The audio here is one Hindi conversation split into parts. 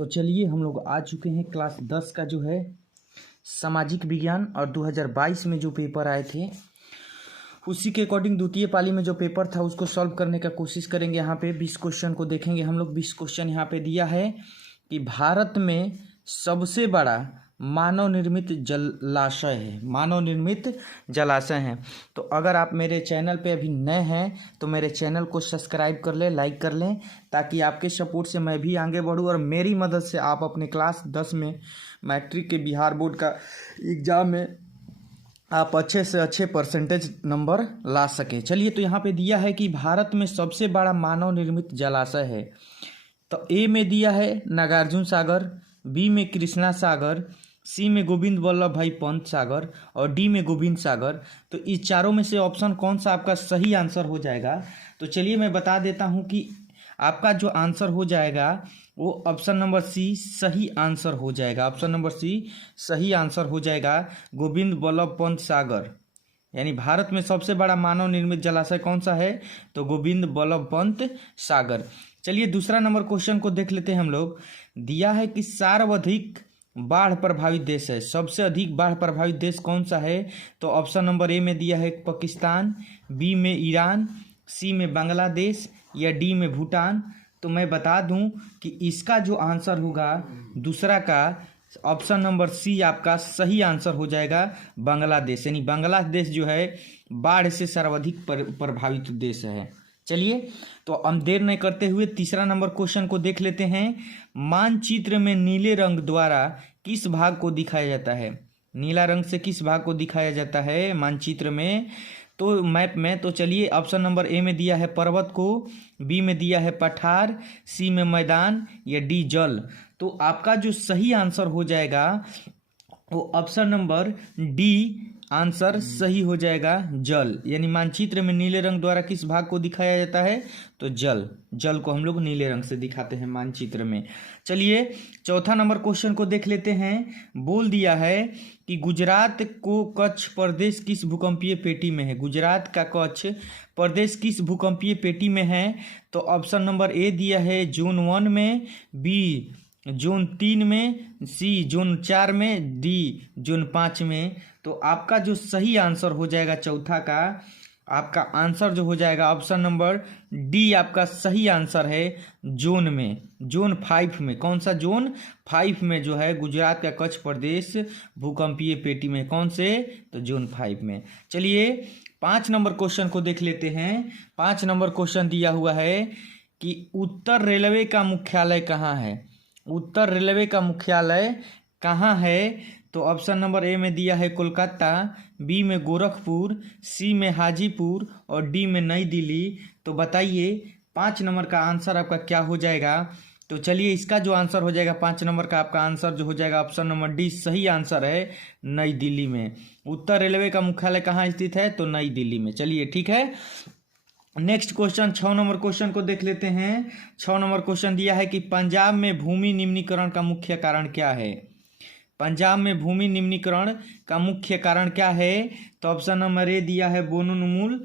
तो चलिए हम लोग आ चुके हैं क्लास 10 का जो है सामाजिक विज्ञान और 2022 में जो पेपर आए थे उसी के अकॉर्डिंग द्वितीय पाली में जो पेपर था उसको सॉल्व करने का कोशिश करेंगे। यहाँ पे 20 क्वेश्चन को देखेंगे हम लोग। 20 क्वेश्चन यहाँ पे दिया है कि भारत में सबसे बड़ा मानव निर्मित जलाशय है। मानव निर्मित जलाशय है। तो अगर आप मेरे चैनल पे अभी नए हैं तो मेरे चैनल को सब्सक्राइब कर लें, लाइक कर लें, ताकि आपके सपोर्ट से मैं भी आगे बढ़ूँ और मेरी मदद से आप अपने क्लास 10 में मैट्रिक के बिहार बोर्ड का एग्ज़ाम में आप अच्छे से अच्छे परसेंटेज नंबर ला सके। चलिए, तो यहाँ पे दिया है कि भारत में सबसे बड़ा मानव निर्मित जलाशय है। तो ए में दिया है नागार्जुन सागर, बी में कृष्णा सागर, सी में गोविंद वल्लभ भाई पंत सागर और डी में गोविंद सागर। तो इस चारों में से ऑप्शन कौन सा आपका सही आंसर हो जाएगा? तो चलिए मैं बता देता हूँ कि आपका जो आंसर हो जाएगा वो ऑप्शन नंबर सी सही आंसर हो जाएगा। ऑप्शन नंबर सी सही आंसर हो जाएगा, गोविंद वल्लभ पंत सागर। यानी भारत में सबसे बड़ा मानव निर्मित जलाशय कौन सा है? तो गोविंद वल्लभ पंत सागर। चलिए दूसरा नंबर क्वेश्चन को देख लेते हैं हम लोग। दिया है कि सर्वाधिक बाढ़ प्रभावित देश है। सबसे अधिक बाढ़ प्रभावित देश कौन सा है? तो ऑप्शन नंबर ए में दिया है पाकिस्तान, बी में ईरान, सी में बांग्लादेश या डी में भूटान। तो मैं बता दूं कि इसका जो आंसर होगा दूसरा का ऑप्शन नंबर सी आपका सही आंसर हो जाएगा, बांग्लादेश। यानी बांग्लादेश जो है बाढ़ से सर्वाधिक प्रभावित देश है। चलिए, तो हम देर नहीं करते हुए तीसरा नंबर क्वेश्चन को देख लेते हैं। मानचित्र में नीले रंग द्वारा किस भाग को दिखाया जाता है? नीला रंग से किस भाग को दिखाया जाता है मानचित्र में? तो मैप में तो चलिए ऑप्शन नंबर ए में दिया है पर्वत को, बी में दिया है पठार, सी में मैदान या डी जल। तो आपका जो सही आंसर हो जाएगा वो ऑप्शन नंबर डी आंसर सही हो जाएगा, जल। यानी मानचित्र में नीले रंग द्वारा किस भाग को दिखाया जाता है? तो जल। जल को हम लोग नीले रंग से दिखाते हैं मानचित्र में। चलिए चौथा नंबर क्वेश्चन को देख लेते हैं। बोल दिया है कि गुजरात को कच्छ प्रदेश किस भूकंपीय पेटी में है? गुजरात का कच्छ प्रदेश किस भूकंपीय पेटी में है? तो ऑप्शन नंबर ए दिया है जोन 1 में, बी जोन 3 में, सी जोन 4 में, डी जोन 5 में। तो आपका जो सही आंसर हो जाएगा चौथा का, आपका आंसर जो हो जाएगा ऑप्शन नंबर डी आपका सही आंसर है, जोन में, जोन 5 में। कौन सा जोन? 5 में जो है गुजरात का कच्छ प्रदेश भूकंपीय पेटी में। कौन से? तो जोन 5 में। चलिए 5 नंबर क्वेश्चन को देख लेते हैं। 5 नंबर क्वेश्चन दिया हुआ है कि उत्तर रेलवे का मुख्यालय कहाँ है? उत्तर रेलवे का मुख्यालय कहाँ है? तो ऑप्शन नंबर ए में दिया है कोलकाता, बी में गोरखपुर, सी में हाजीपुर और डी में नई दिल्ली। तो बताइए 5 नंबर का आंसर आपका क्या हो जाएगा? तो चलिए इसका जो आंसर हो जाएगा 5 नंबर का, आपका आंसर जो हो जाएगा ऑप्शन नंबर डी सही आंसर है, नई दिल्ली में। उत्तर रेलवे का मुख्यालय कहाँ स्थित है? तो नई दिल्ली में। चलिए ठीक है। नेक्स्ट क्वेश्चन 6 नंबर क्वेश्चन को देख लेते हैं। 6 नंबर क्वेश्चन दिया है कि पंजाब में भूमि निम्नीकरण का मुख्य कारण क्या है? पंजाब में भूमि निम्नीकरण का मुख्य कारण क्या है? तो ऑप्शन नंबर ए दिया है वनोन्मूलन,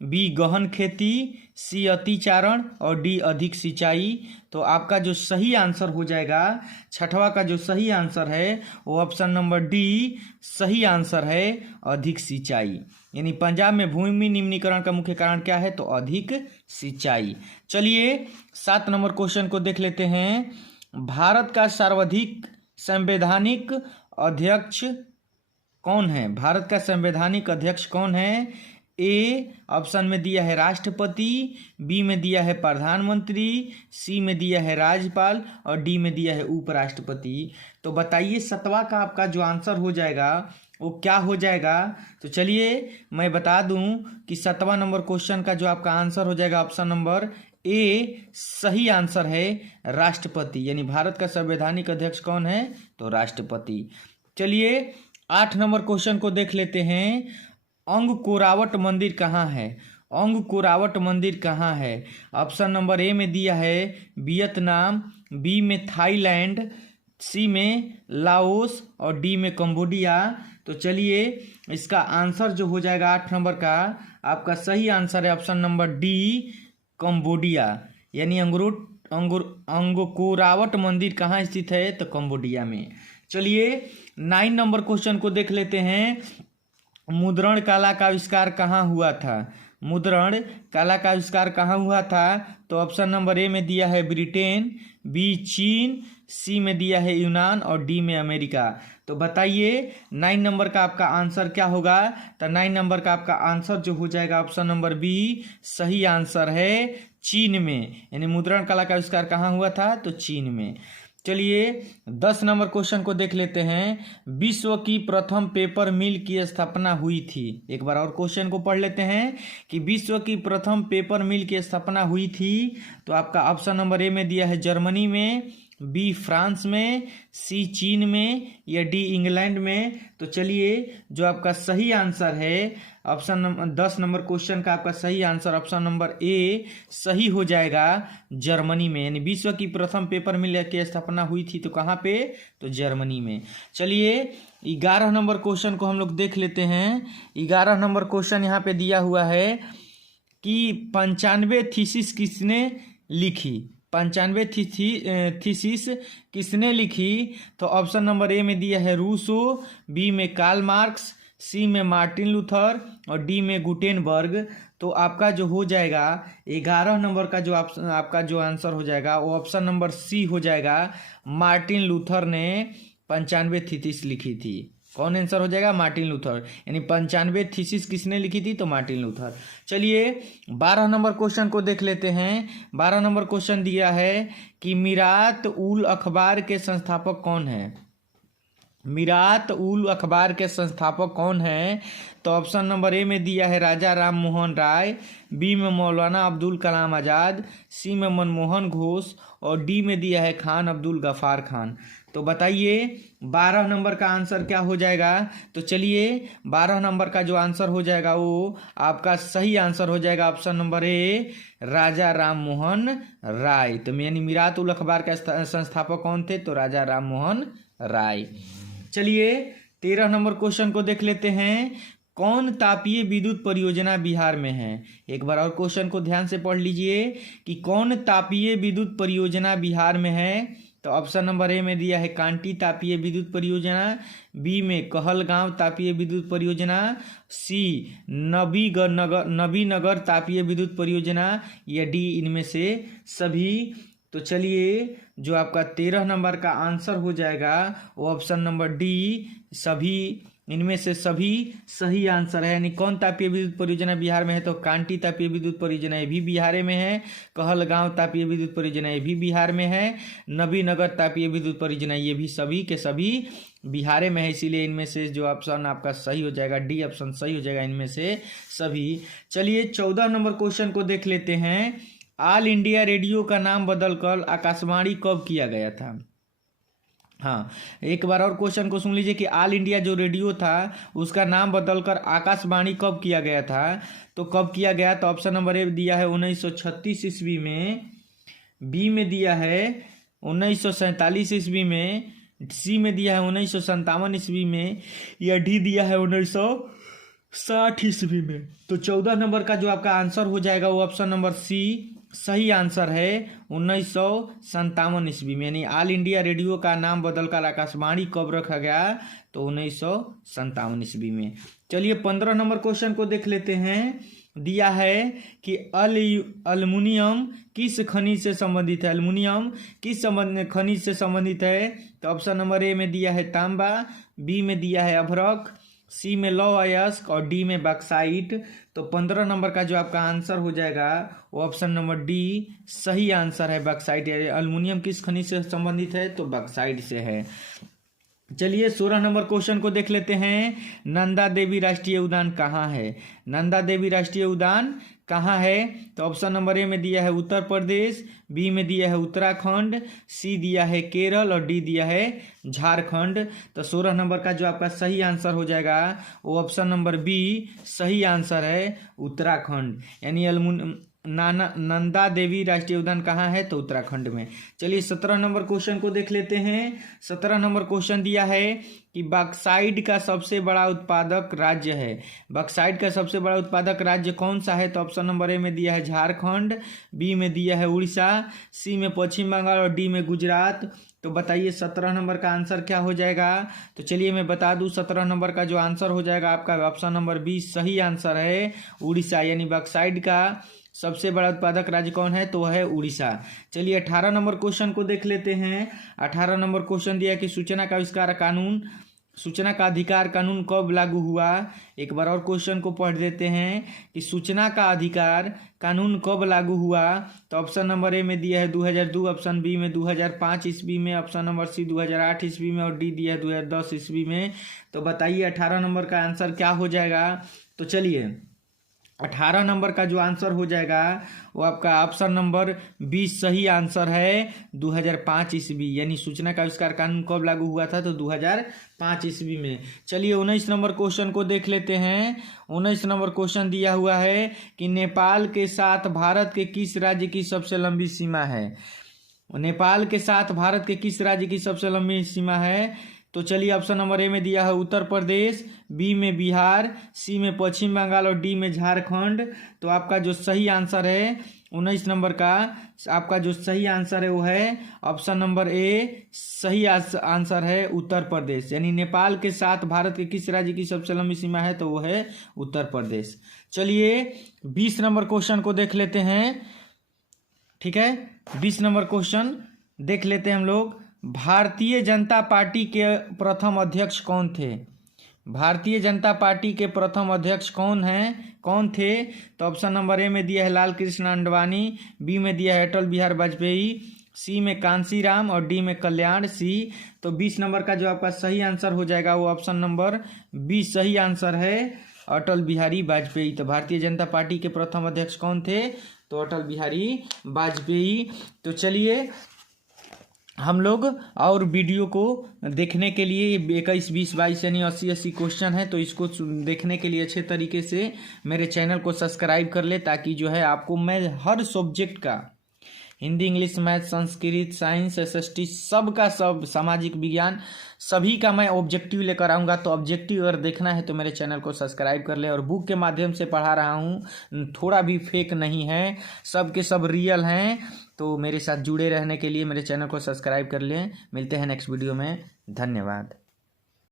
बी गहन खेती, सी अतिचारण और डी अधिक सिंचाई। तो आपका जो सही आंसर हो जाएगा छठवा का जो सही आंसर है वो ऑप्शन नंबर डी सही आंसर है, अधिक सिंचाई। यानी पंजाब में भूमि निम्नीकरण का मुख्य कारण क्या है? तो अधिक सिंचाई। चलिए 7 नंबर क्वेश्चन को देख लेते हैं। भारत का सर्वाधिक संवैधानिक अध्यक्ष कौन है? भारत का संवैधानिक अध्यक्ष कौन है? ए ऑप्शन में दिया है राष्ट्रपति, बी में दिया है प्रधानमंत्री, सी में दिया है राज्यपाल और डी में दिया है उपराष्ट्रपति। तो बताइए 7वां का आपका जो आंसर हो जाएगा वो क्या हो जाएगा? तो चलिए मैं बता दूं कि 7वां नंबर क्वेश्चन का जो आपका आंसर हो जाएगा ऑप्शन नंबर ए सही आंसर है, राष्ट्रपति। यानी भारत का संवैधानिक अध्यक्ष कौन है? तो राष्ट्रपति। चलिए 8 नंबर क्वेश्चन को देख लेते हैं। अंगकोरावट मंदिर कहाँ है? अंगकोरावट मंदिर कहाँ है? ऑप्शन नंबर ए में दिया है वियतनाम, बी में थाईलैंड, सी में लाओस और डी में कंबोडिया। तो चलिए इसका आंसर जो हो जाएगा 8 नंबर का, आपका सही आंसर है ऑप्शन नंबर डी कंबोडिया। यानी अंगकोरावट मंदिर कहाँ स्थित है? तो कंबोडिया में। चलिए 9 नंबर क्वेश्चन को देख लेते हैं। मुद्रण कला का आविष्कार कहाँ हुआ था? मुद्रण कला का आविष्कार कहाँ हुआ था? तो ऑप्शन नंबर ए में दिया है ब्रिटेन, बी चीन, सी में दिया है यूनान और डी में अमेरिका। तो बताइए 9 नंबर का आपका आंसर क्या होगा? तो 9 नंबर का आपका आंसर जो हो जाएगा ऑप्शन नंबर बी सही आंसर है, चीन में। यानी मुद्रण कला का आविष्कार कहाँ हुआ था? तो चीन में। चलिए 10 नंबर क्वेश्चन को देख लेते हैं। विश्व की प्रथम पेपर मिल की स्थापना हुई थी। एक बार और क्वेश्चन को पढ़ लेते हैं कि विश्व की प्रथम पेपर मिल की स्थापना हुई थी। तो आपका ऑप्शन नंबर ए में दिया है जर्मनी में, बी फ्रांस में, सी चीन में या डी इंग्लैंड में। तो चलिए जो आपका सही आंसर है ऑप्शन नंबर 10 नंबर क्वेश्चन का आपका सही आंसर ऑप्शन नंबर ए सही हो जाएगा, जर्मनी में। यानी विश्व की प्रथम पेपर मिल की स्थापना हुई थी तो कहाँ पे? तो जर्मनी में। चलिए 11 नंबर क्वेश्चन को हम लोग देख लेते हैं। 11 नंबर क्वेश्चन यहाँ पे दिया हुआ है कि 95 थीसिस किसने लिखी? 95 थीसिस किसने लिखी? तो ऑप्शन नंबर ए में दिया है रूसो, बी में कार्ल मार्क्स, सी में मार्टिन लूथर और डी में गुटेनबर्ग। तो आपका जो हो जाएगा 11 नंबर का जो आपका जो आंसर हो जाएगा वो ऑप्शन नंबर सी हो जाएगा, मार्टिन लूथर ने 95 थीसिस लिखी थी। कौन आंसर हो जाएगा? Martin Luther. यानी 95 थीसिस किसने लिखी थी? तो मार्टिन लूथर। चलिए 12 नंबर क्वेश्चन को देख लेते हैं। 12 नंबर क्वेश्चन दिया है कि मीरात उल अखबार के संस्थापक कौन है? मीरात उल अखबार के संस्थापक कौन है? तो ऑप्शन नंबर ए में दिया है राजा राम मोहन राय, बी में मौलाना अब्दुल कलाम आज़ाद, सी में मनमोहन घोष और डी में दिया है खान अब्दुल गफ्फार खान। तो बताइए 12 नंबर का आंसर क्या हो जाएगा? तो चलिए 12 नंबर का जो आंसर हो जाएगा वो आपका सही आंसर हो जाएगा ऑप्शन नंबर ए, राजा राम मोहन राय। तो यानी मीरात उल अखबार का संस्थापक कौन थे? तो राजा राम मोहन राय। चलिए 13 नंबर क्वेश्चन को देख लेते हैं। कौन तापीय विद्युत परियोजना बिहार में है? एक बार और क्वेश्चन को ध्यान से पढ़ लीजिए कि कौन तापीय विद्युत परियोजना बिहार में है। तो ऑप्शन नंबर ए में दिया है कांटी तापीय विद्युत परियोजना, बी में कहलगांव तापीय विद्युत परियोजना, सी नबीनगर तापीय विद्युत परियोजना या डी इनमें से सभी। तो चलिए जो आपका 13 नंबर का आंसर हो जाएगा वो ऑप्शन नंबर डी सभी, इनमें से सभी सही आंसर है। यानी कौन तापीय विद्युत परियोजना बिहार में है? तो कांटी तापीय विद्युत परियोजना ये भी बिहार में है, कहलगांव तापीय विद्युत परियोजना ये भी बिहार में है, नबीनगर तापीय विद्युत परियोजना ये भी सभी के सभी बिहार में है। इसीलिए इनमें से जो ऑप्शन आपका सही हो जाएगा डी ऑप्शन सही हो जाएगा इनमें से सभी। चलिए 14 नंबर क्वेश्चन को देख लेते हैं। ऑल इंडिया रेडियो का नाम बदलकर आकाशवाणी कब किया गया था? हाँ, एक बार और क्वेश्चन को सुन लीजिए कि ऑल इंडिया जो रेडियो था उसका नाम बदलकर आकाशवाणी कब किया गया था? तो कब किया गया? तो ऑप्शन नंबर ए दिया है 1936 ईस्वी में, बी में दिया है 1947 ईस्वी में, सी में दिया है 1957 ईस्वी में या डी दिया है 1960 ईस्वी में। तो 14 नंबर का जो आपका आंसर हो जाएगा वो ऑप्शन नंबर सी सही आंसर है 1957 ईस्वी में। यानी ऑल इंडिया रेडियो का नाम बदलकर आकाशवाणी कब रखा गया? तो 1957 ईस्वी में। चलिए 15 नंबर क्वेश्चन को देख लेते हैं। दिया है कि अल्मुनियम किस खनिज से संबंधित है? अल्मुनियम किस खनिज से संबंधित है? तो ऑप्शन नंबर ए में दिया है तांबा, बी में दिया है अभ्रक, सी में लौह अयस्क और डी में बॉक्साइट। तो 15 नंबर का जो आपका आंसर हो जाएगा वो ऑप्शन नंबर डी सही आंसर है, बॉक्साइट। अल्मुनियम किस खनिज से संबंधित है? तो बॉक्साइट से है। चलिए 16 नंबर क्वेश्चन को देख लेते हैं। नंदा देवी राष्ट्रीय उद्यान कहाँ है? नंदा देवी राष्ट्रीय उद्यान कहाँ है? तो ऑप्शन नंबर ए में दिया है उत्तर प्रदेश, बी में दिया है उत्तराखंड, सी दिया है केरल और डी दिया है झारखंड। तो 16 नंबर का जो आपका सही आंसर हो जाएगा वो ऑप्शन नंबर बी सही आंसर है, उत्तराखंड। यानी नंदा देवी राष्ट्रीय उद्यान कहाँ है? तो उत्तराखंड में। चलिए 17 नंबर क्वेश्चन को देख लेते हैं। 17 नंबर क्वेश्चन दिया है कि बॉक्साइट का सबसे बड़ा उत्पादक राज्य है। बॉक्साइट का सबसे बड़ा उत्पादक राज्य कौन सा है? तो ऑप्शन नंबर ए में दिया है झारखंड, बी में दिया है उड़ीसा, सी में पश्चिम बंगाल और डी में गुजरात। तो बताइए 17 नंबर का आंसर क्या हो जाएगा? तो चलिए मैं बता दूं 17 नंबर का जो आंसर हो जाएगा आपका ऑप्शन नंबर बी सही आंसर है, उड़ीसा। यानी बॉक्साइट का सबसे बड़ा उत्पादक राज्य कौन है? तो वह है उड़ीसा। चलिए 18 नंबर क्वेश्चन को देख लेते हैं। 18 नंबर क्वेश्चन दिया कि सूचना का अधिकार कानून कब लागू हुआ? एक बार और क्वेश्चन को पढ़ देते हैं कि सूचना का अधिकार कानून कब लागू हुआ? तो ऑप्शन नंबर ए में दिया है 2002, ऑप्शन बी में 2005 ईस्वी में, ऑप्शन नंबर सी 2008 ईस्वी में और डी दिया है 2010 ईस्वी में। तो बताइए 18 नंबर का आंसर क्या हो जाएगा? तो चलिए 18 नंबर का जो आंसर हो जाएगा वो आपका ऑप्शन नंबर 20 सही आंसर है, 2005 ईस्वी। यानी सूचना का आविष्कार कानून कब लागू हुआ था? तो 2005 ईस्वी में। चलिए 19 नंबर क्वेश्चन को देख लेते हैं। 19 नंबर क्वेश्चन दिया हुआ है कि नेपाल के साथ भारत के किस राज्य की सबसे लंबी सीमा है? नेपाल के साथ भारत के किस राज्य की सबसे लंबी सीमा है? तो चलिए ऑप्शन नंबर ए में दिया है उत्तर प्रदेश, बी में बिहार, सी में पश्चिम बंगाल और डी में झारखंड। तो आपका जो सही आंसर है 19 नंबर का, आपका जो सही आंसर है वो है ऑप्शन नंबर ए सही आंसर है, उत्तर प्रदेश। यानी नेपाल के साथ भारत के किस राज्य की सबसे लंबी सीमा है? तो वो है उत्तर प्रदेश। चलिए 20 नंबर क्वेश्चन को देख लेते हैं। ठीक है, 20 नंबर क्वेश्चन देख लेते हैं हम लोग। भारतीय जनता पार्टी के प्रथम अध्यक्ष कौन थे? भारतीय जनता पार्टी के प्रथम अध्यक्ष कौन थे? तो ऑप्शन नंबर ए में दिया है लाल कृष्ण आडवाणी, बी में दिया है अटल बिहारी वाजपेयी, सी में कांशीराम और डी में कल्याण सिंह। तो 20 नंबर का जो आपका सही आंसर हो जाएगा वो ऑप्शन नंबर बी सही आंसर है, अटल बिहारी वाजपेयी। तो भारतीय जनता पार्टी के प्रथम अध्यक्ष कौन थे? तो अटल बिहारी वाजपेयी। तो चलिए हम लोग और वीडियो को देखने के लिए 21, 20, 22 यानी 80 क्वेश्चन है, तो इसको देखने के लिए अच्छे तरीके से मेरे चैनल को सब्सक्राइब कर ले, ताकि जो है आपको मैं हर सब्जेक्ट का Hindi, English, math, Sanskrit, science, SST सब का सब, सामाजिक विज्ञान सभी का मैं ऑब्जेक्टिव लेकर आऊँगा। तो ऑब्जेक्टिव अगर देखना है तो मेरे चैनल को सब्सक्राइब कर ले। और बुक के माध्यम से पढ़ा रहा हूँ, थोड़ा भी फेक नहीं है, सब के सब रियल हैं। तो मेरे साथ जुड़े रहने के लिए मेरे चैनल को सब्सक्राइब कर लें। मिलते हैं नेक्स्ट वीडियो में। धन्यवाद।